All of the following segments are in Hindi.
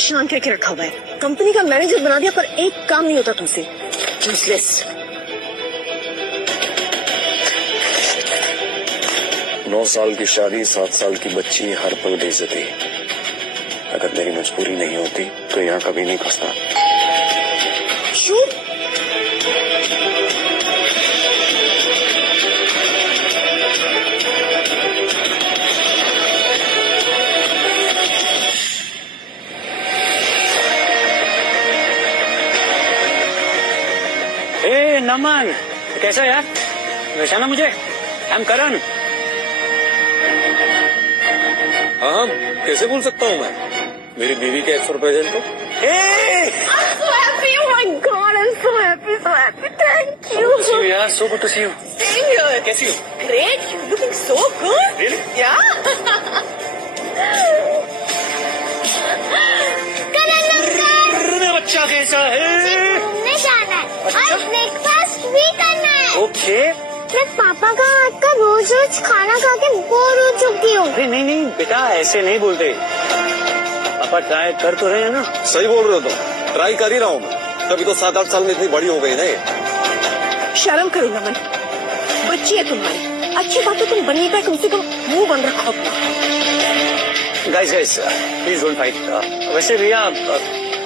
परेशान करके रखा हुआ है। कंपनी का मैनेजर बना दिया पर एक काम नहीं होता तुमसे। यूजलेस। 9 साल की शादी, 7 साल की बच्ची, हर पल बेइज्जती। अगर मेरी मजबूरी नहीं होती तो यहाँ कभी नहीं फंसता। नमन, कैसा यार? पहचाना मुझे? आई एम करण। हाँ, कैसे भूल सकता हूँ मैं मेरी बीवी के एक्स प्रेजेंट को। यार, so good to see you. कैसी हो? Great, you're looking so good. Really? Yeah. बच्चा कैसा है? घूमने जाना है और ब्रेकफास्ट भी करना है। ओके। मैं पापा का हाथ का रोज रोज खाना खा के बोर हो चुकी हूँ। अरे नहीं नहीं बेटा, ऐसे नहीं बोलते। पापा ट्राई कर तो रहे हैं ना। सही बोल रहे हो तुम। ट्राई कर ही रहा हूँ मैं। तभी तो 7-8 साल में इतनी बड़ी हो गई ना ये। शर्म करो नमन, बच्ची है तुम्हारी। अच्छी बात है तुम बनी का कम से कम मुंह बंद रखो अपना। Guys please don't fight. वैसे भैया,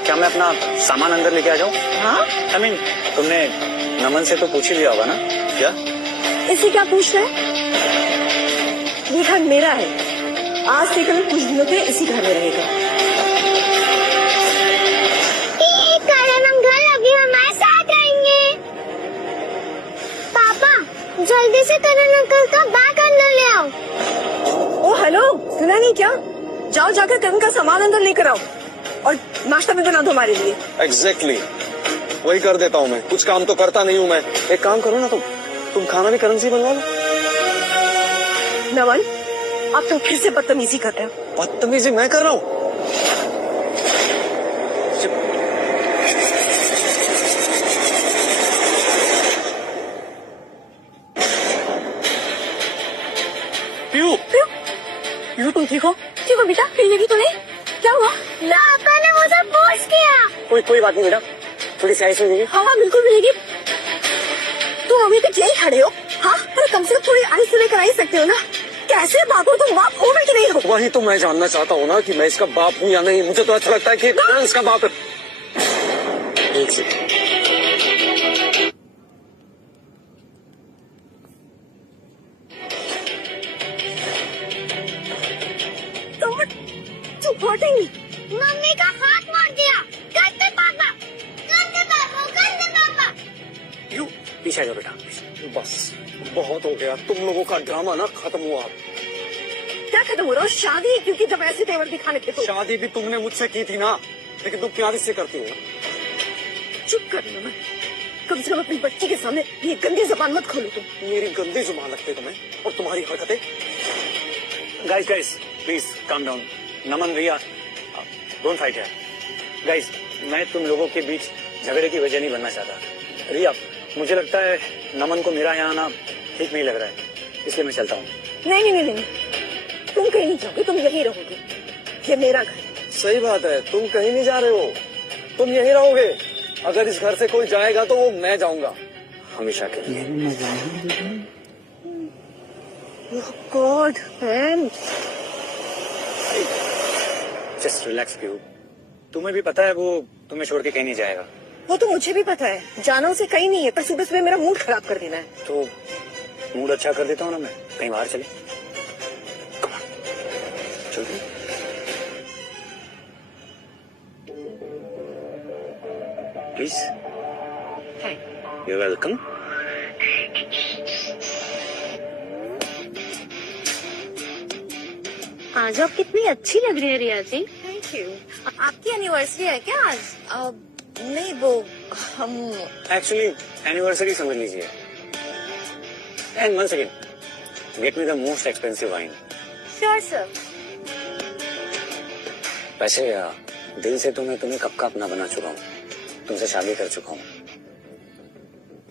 क्या मैं अपना सामान अंदर लेके आ जाऊँ? हाँ, आई मीन, तुमने नमन से तो पूछ ही लिया होगा ना? क्या इसे क्या पूछ रहे? ये घर मेरा है। आज से कल कुछ दिनों के इसी घर में रहेगा। करण अंकल अभी हमारे साथ आएंगे। पापा जल्दी से करण अंकल का बैग अंदर ले आओ। ओ हेलो, सुना नहीं क्या? जाओ जाकर करण का सामान अंदर लेकर आओ और नाश्ता भी बना दो हमारे लिए। एग्जैक्टली, वही कर देता हूँ मैं। कुछ काम तो करता नहीं हूँ मैं। एक काम करो ना तुम खाना भी करण से बनवा लो। नमन, अब तुम फिर से बदतमीजी कर रहे हो। बदतमीजी मैं कर रहा हूँ? पीयू तुम ठीक हो? ठीक हो बेटा? पी लेगी तूने? क्या हुआ? पापा ने मुझे पुश किया। कोई बात नहीं बेटा, थोड़ी सी आइस मिलेगी। हाँ बिल्कुल मिलेगी। तुम अभी तक यही खड़े हो? हाँ, अरे कम से कम थोड़ी आइस तो लेकर आ ही सकते हो ना। कैसे बाप हो तुम? बाप हो कि नहीं हो? वही तो मैं जानना चाहता हूँ ना कि मैं इसका बाप हूँ या नहीं। मुझे तो अच्छा लगता है कि करण इसका बाप है। एक सेकंड। मम्मी का हाथ मार दिया। करते पापा, करते पापा। यू पीछे आ जाओ बेटा। बस बहुत हो गया। तुम लोगों का ड्रामा ना खत्म हुआ। क्या खत्म हो रहा है? शादी क्योंकि जब ऐसे तेवर दिखाने के तो। शादी भी तुमने मुझसे की थी ना, लेकिन तुम प्यार से करती हो। चुप कर नमन, कम से कम अपनी बच्ची के सामने ये गंदी जबान मत खोलो तुम। मेरी गंदी जुबान लगती है तुम्हें और तुम्हारी हरकतें। Guys please calm down. Naman भैया, डोंट फाइट यार। गाइस, मैं तुम लोगों के बीच झगड़े की वजह नहीं बनना चाहता। रिया, मुझे लगता है नमन को मेरा यहाँ आना ठीक नहीं लग रहा है, इसलिए मैं चलता हूँ। नहीं, तुम कहीं नहीं जाओगे, तुम यहीं रहोगे। ये मेरा घर। सही बात है, तुम कहीं नहीं जा रहे हो, तुम यहीं रहोगे। अगर इस घर से कोई जाएगा तो वो मैं जाऊंगा, हमेशा के लिए। गॉड मैन, जस्ट रिलैक्स क्यों। तुम्हें भी पता है वो तुम्हें छोड़ के कहीं नहीं जाएगा। वो तो मुझे भी पता है, जाना उसे कहीं नहीं है, पर सुबह सुबह मेरा मूड खराब कर देना है। तो मूड अच्छा कर देता हूँ ना मैं, कहीं बाहर चले। जल्दी। प्लीज। You welcome. आज आप कितनी अच्छी लग रही है रिया जी। Thank you. आपकी एनिवर्सरी है क्या आज? नहीं, वो हम एक्चुअली एनिवर्सरी समझ लीजिए। And one second, get me the most expensive wine. Sure sir. वैसे दिल से तो मैं तुम्हें कब का अपना बना चुका हूँ, तुमसे शादी कर चुका हूँ।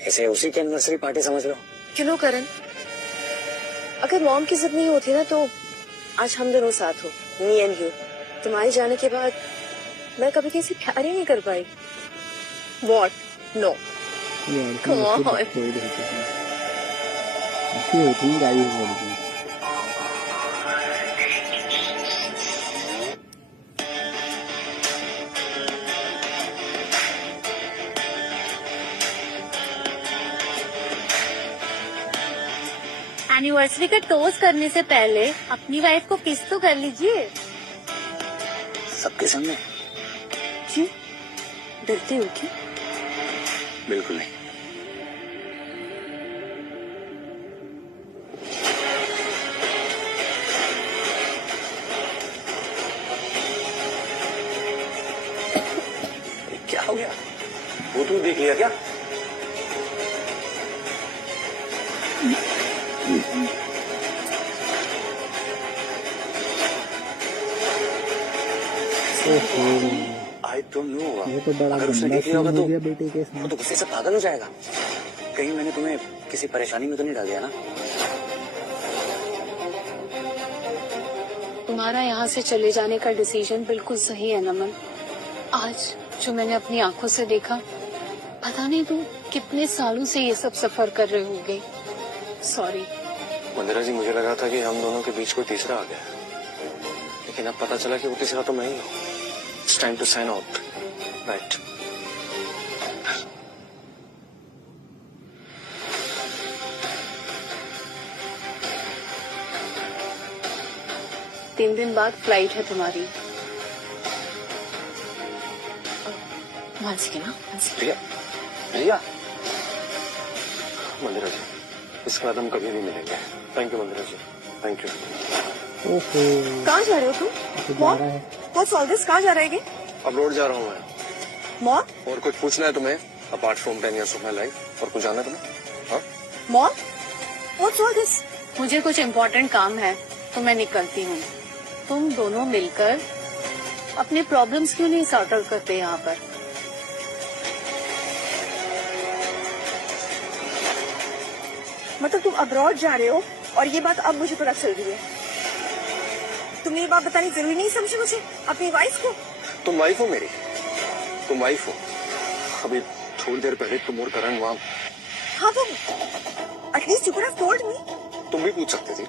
ऐसे उसी की एनिवर्सरी पार्टी समझ लो। क्यों करण, अगर मॉम की जिद नहीं होती ना तो आज हम दोनों साथ हो, मी एंड यू। तुम्हारे जाने के बाद मैं कभी किसी प्यार ही नहीं कर पाई। वॉट? नो। Come on. ऐसी होती है गाइस लड़की। एनिवर्सरी का टोस्ट करने से पहले अपनी वाइफ को किस तो कर लीजिए। सबके सामने? क्यों? डरती हो क्या? बिल्कुल नहीं। क्या हो गया? वो तू देख लिया क्या? I don't know. ये तो बड़ा अगर उसने गंदा देख लिया होगा सीन हो गया बेटे के वो साथ। तो गुस्से से पागल हो जाएगा। कहीं मैंने तुम्हें किसी परेशानी में तो नहीं डाल दिया ना? तुम्हारा यहाँ से चले जाने का डिसीजन बिल्कुल सही है नमन। आज जो मैंने अपनी आंखों से देखा, पता नहीं तुम कितने सालों से ये सब सफर कर रहे होगे। सॉरी। मंदिरा जी, मुझे लगा था कि हम दोनों के बीच कोई तीसरा आ गया, लेकिन अब पता चला कि वो तीसरा तो मैं ही हूँ। It's time to sign out, right? तीन दिन बाद फ्लाइट है तुम्हारी। मानसी ना रिया, रिया। मंदिरा जी, इसके बाद हम कभी नहीं मिलेंगे। Thank you Mandira ji, thank you. ओहो, कहाँ जा रहे हो तुम? तो जा रहा है। What's all this? कहाँ जा रहेगी? अब रोड जा रहा हूँ मैं। मॉम? और कुछ पूछना है तुम्हें apart from 10 years of my life? और कुछ जानना है तुम्हें? हाँ? मॉम? What's all this? मुझे कुछ इम्पोर्टेंट काम है तो मैं निकलती हूँ। तुम दोनों मिलकर अपने प्रॉब्लम्स क्यों नहीं सॉर्ट आउट करते यहाँ पर? मतलब तुम अब्रॉड जा रहे हो और ये बात अब मुझे पता चल रही है। तुमने ये बात बतानी जरूरी नहीं समझी मुझे, अपनी वाइफ को? तुम वाइफ हो मेरी, तुम वाइफ हो। अभी थोड़ी देर पहले तुम और करण वहाँ। हाँ तो at least you could have told me. तुम भी पूछ सकती थी।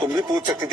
तुम भी पूछ सकती थी।